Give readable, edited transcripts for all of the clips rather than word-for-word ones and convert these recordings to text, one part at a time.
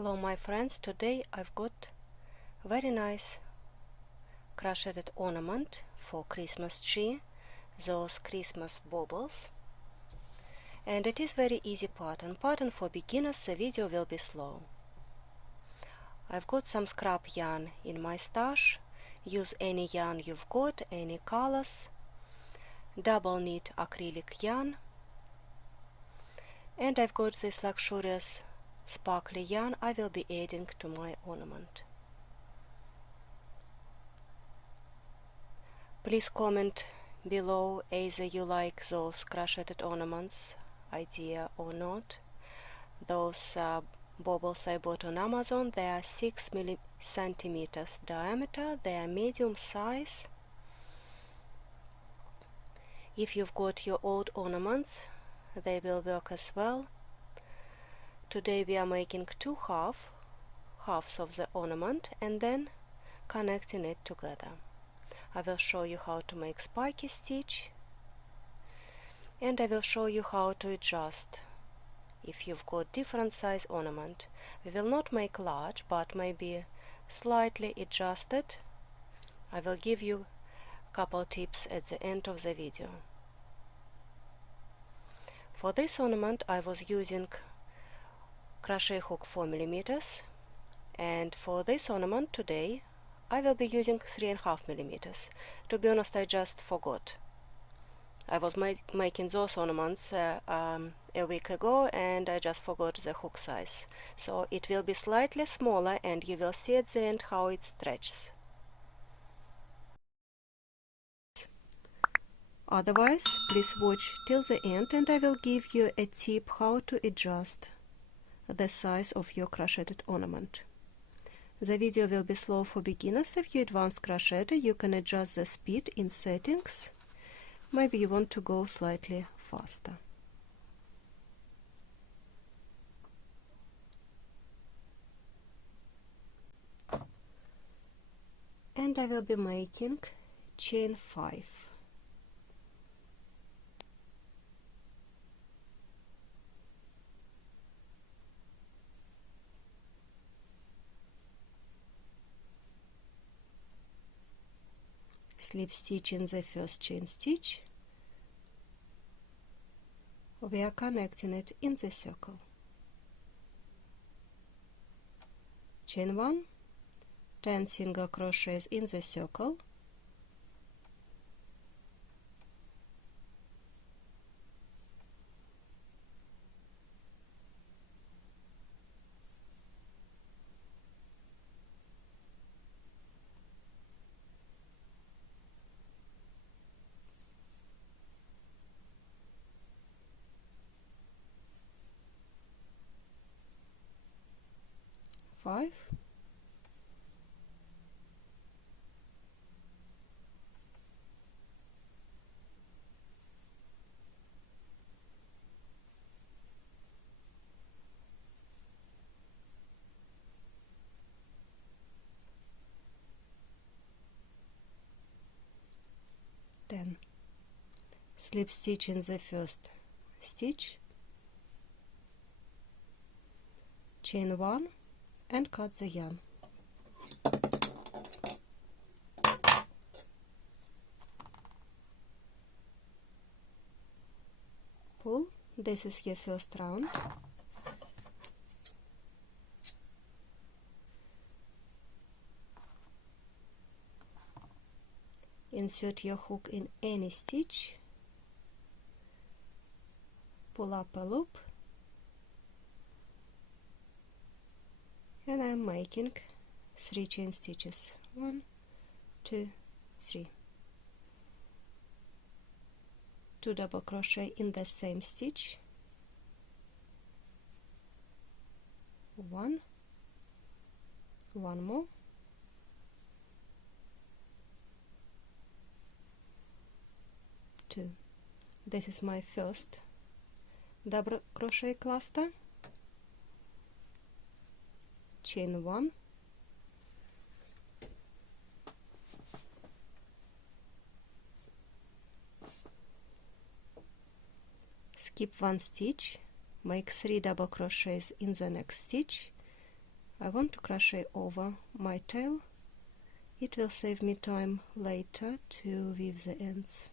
Hello my friends, today I've got very nice crocheted ornament for Christmas tree, those Christmas baubles, and it is very easy pattern for beginners. The video will be slow. I've got some scrap yarn in my stash. Use any yarn you've got, any colors, double knit acrylic yarn, and I've got this luxurious sparkly yarn I will be adding to my ornament. Please comment below either you like those crocheted ornaments idea or not. Those baubles I bought on Amazon, they are 6 centimeters diameter, they are medium size. If you've got your old ornaments, they will work as well. Today we are making two halves of the ornament and then connecting it together. I will show you how to make spiky stitch, and I will show you how to adjust if you've got different size ornament. We will not make large, but maybe slightly adjusted. I will give you a couple tips at the end of the video. For this ornament I was using crochet hook 4 mm, and for this ornament today I will be using 3.5 mm. To be honest, I just forgot. I was making those ornaments a week ago and I just forgot the hook size. So it will be slightly smaller and you will see at the end how it stretches. Otherwise, please watch till the end and I will give you a tip how to adjust the size of your crocheted ornament. The video will be slow for beginners. If you're advanced crocheter, you can adjust the speed in settings. Maybe you want to go slightly faster. And I will be making chain 5. Slip stitch in the first chain stitch. We are connecting it in the circle. Chain 1, 10 single crochets in the circle, five, then slip stitch in the first stitch, chain 1 and cut the yarn. Pull. This is your first round. Insert your hook in any stitch, pull up a loop, and I'm making 3 chain stitches. 1, 2, 3. 2 double crochet in the same stitch, 1 more, 2. This is my first double crochet cluster. Chain 1, skip 1 stitch, make 3 double crochets in the next stitch, I want to crochet over my tail. It will save me time later to weave the ends.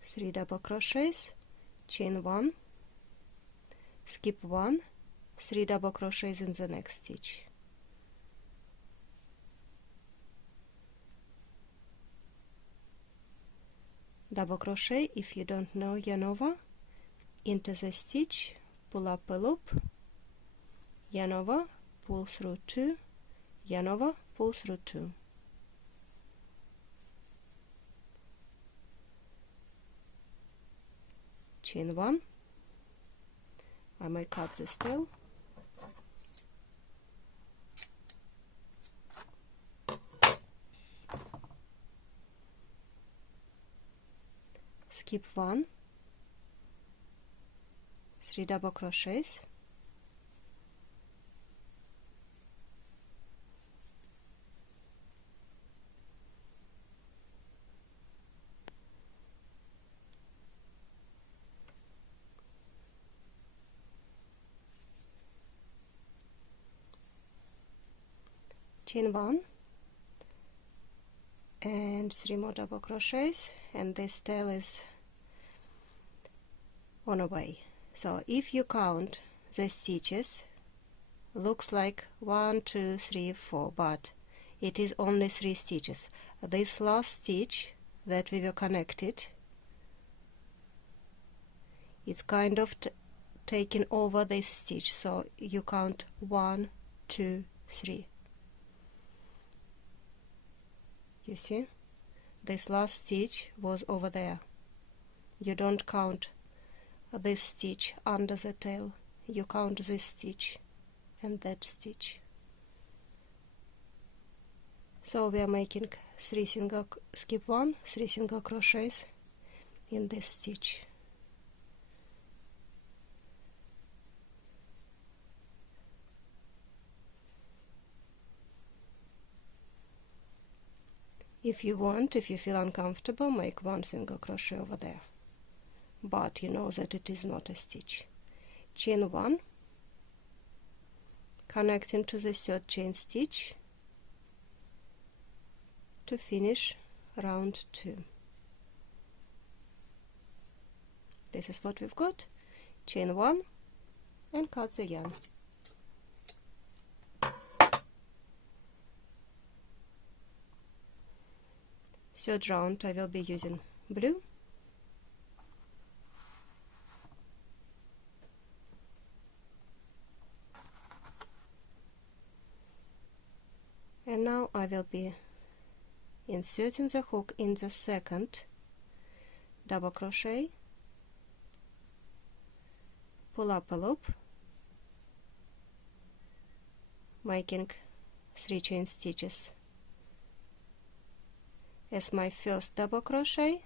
Three double crochets, chain 1, skip 1, 3 double crochets in the next stitch. Double crochet, if you don't know, yarn over, into the stitch, pull up a loop, yarn over, pull through 2, yarn over, pull through 2. Chain 1. I might cut this tail. Skip 1, 3 double crochets, chain 1 and 3 more double crochets, and this tail is on a way. So if you count the stitches, looks like 1, 2, 3, 4, but it is only 3 stitches. This last stitch that we were connected is kind of taking over this stitch, so you count 1, 2, 3. You see, this last stitch was over there. You don't count this stitch under the tail, you count this stitch and that stitch. So we are making 3 single, skip 1, 3 single crochets in this stitch. If you want, if you feel uncomfortable, make 1 single crochet over there, but you know that it is not a stitch. Chain 1, connecting to the 3rd chain stitch to finish round 2. This is what we've got. Chain 1 and cut the yarn. Third round I will be using blue, and now I will be inserting the hook in the 2nd double crochet, pull up a loop, making 3 chain stitches as my first double crochet,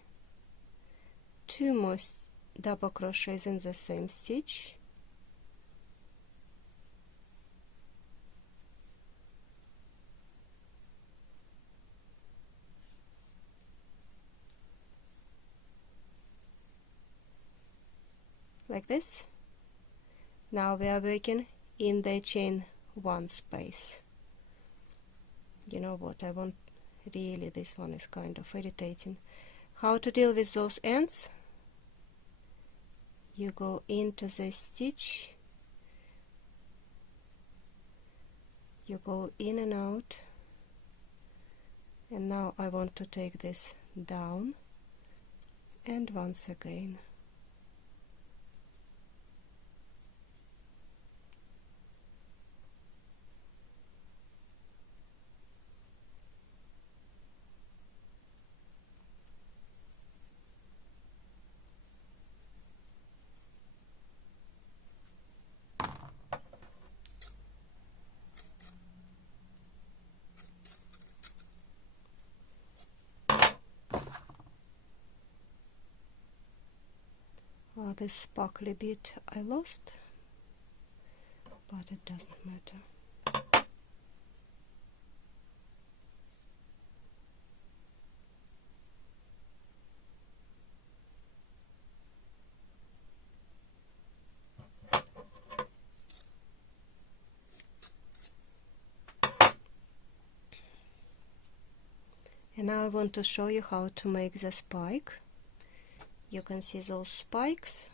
2 more double crochets in the same stitch, like this. Now we are working in the chain 1 space. You know what, I want really, this one is kind of irritating. How to deal with those ends? You go into the stitch, you go in and out, and now I want to take this down and once again. This sparkly bit I lost, but it doesn't matter. And now I want to show you how to make the spike. You can see those spikes.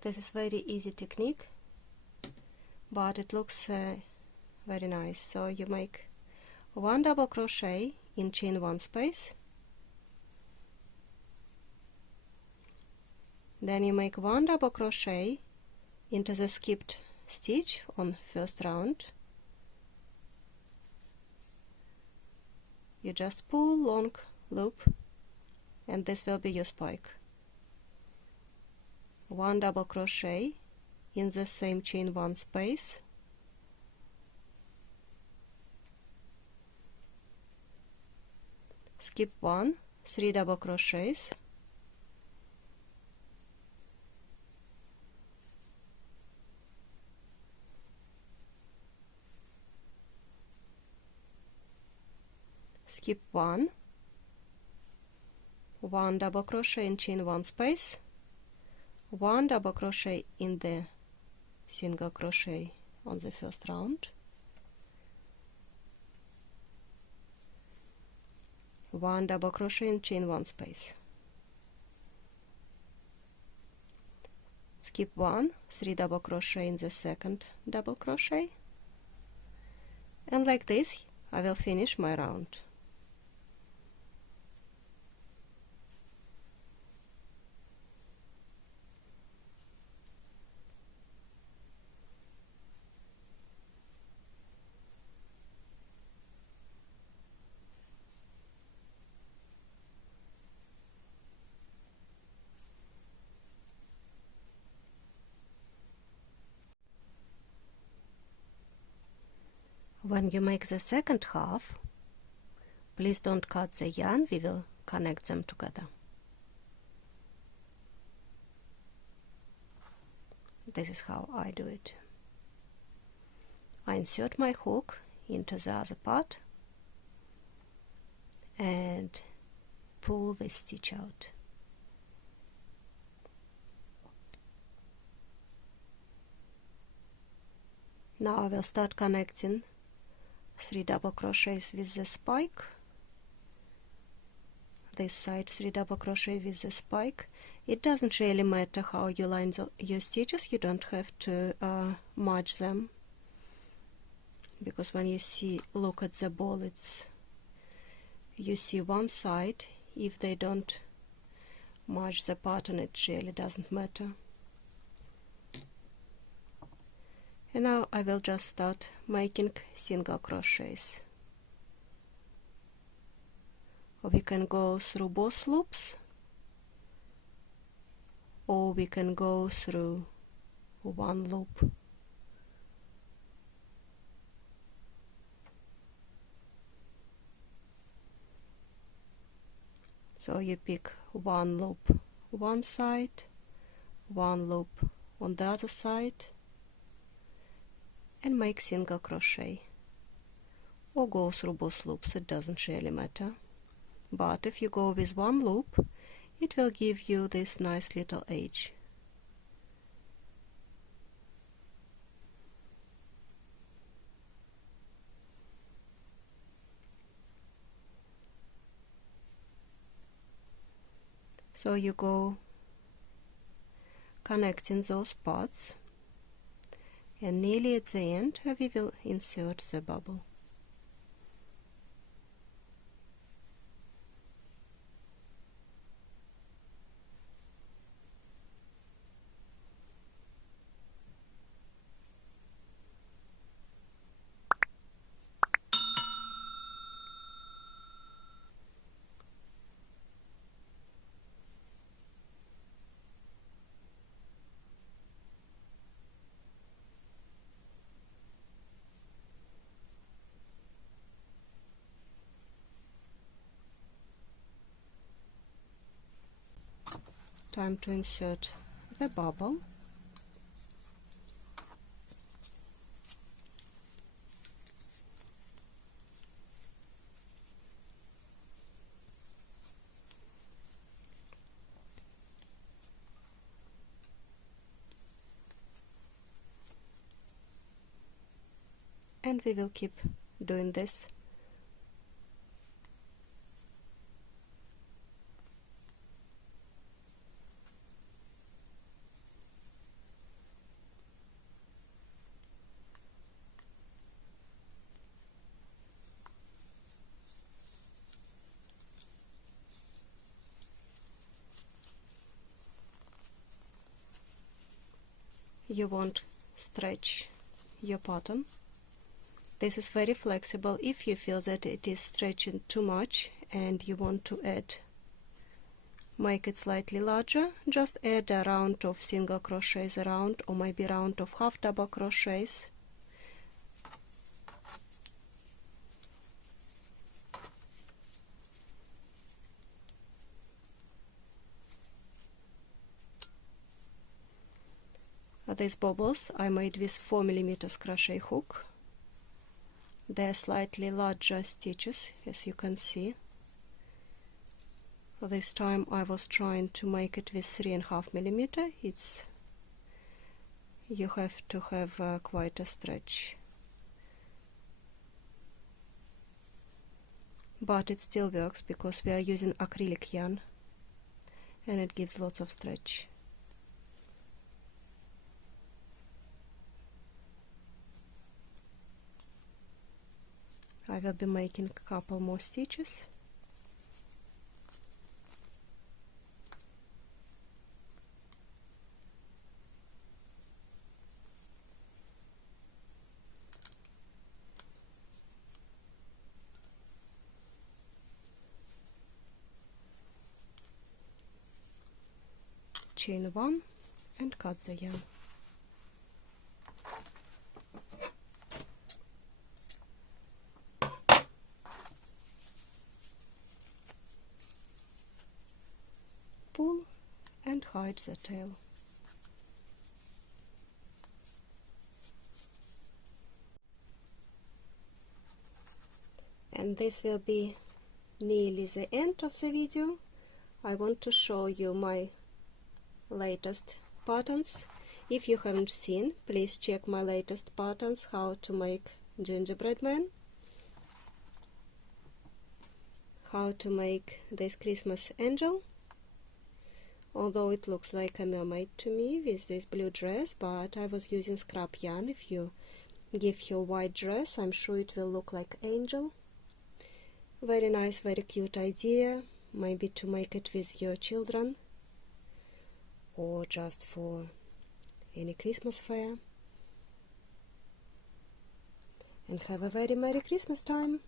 This is very easy technique, but it looks very nice. So you make one double crochet in chain one space, then you make one double crochet into the skipped stitch on first round. You just pull long loop and this will be your spike. One double crochet in the same chain one space, skip one, 3 double crochets, skip one, one double crochet in chain one space, one double crochet in the single crochet on the first round, one double crochet in chain one space, skip one, 3 double crochet in the second double crochet, and like this I will finish my round. When you make the second half, please don't cut the yarn, we will connect them together. This is how I do it. I insert my hook into the other part and pull this stitch out. Now I will start connecting 3 double crochets with the spike, this side 3 double crochet with the spike. It doesn't really matter how you line your stitches, you don't have to match them, because when you look at the ball, you see one side. If they don't match the pattern, it really doesn't matter. And now I will just start making single crochets. We can go through both loops, or we can go through one loop. So you pick one loop one side, one loop on the other side, and make single crochet, or go through both loops, it doesn't really matter. But if you go with one loop, it will give you this nice little edge. So you go connecting those parts, and nearly at the end we will insert the bubble. Time to insert the bubble. and we will keep doing this. You won't stretch your pattern. This is very flexible. If you feel that it is stretching too much and you want to make it slightly larger, just add a round of single crochets around, or maybe round of half double crochets. These baubles I made with 4mm crochet hook. They're slightly larger stitches, as you can see. This time I was trying to make it with 3.5mm. You have to have quite a stretch, but it still works because we are using acrylic yarn and it gives lots of stretch. I will be making a couple more stitches. Chain 1 and cut the yarn. Pull and hide the tail. And this will be nearly the end of the video. I want to show you my latest patterns. If you haven't seen, please check my latest patterns, how to make gingerbread man, how to make this Christmas angel, although it looks like a mermaid to me with this blue dress, but I was using scrap yarn. If you give your white dress, I'm sure it will look like angel. Very nice, very cute idea, maybe to make it with your children or just for any Christmas fair. And have a very Merry Christmas time!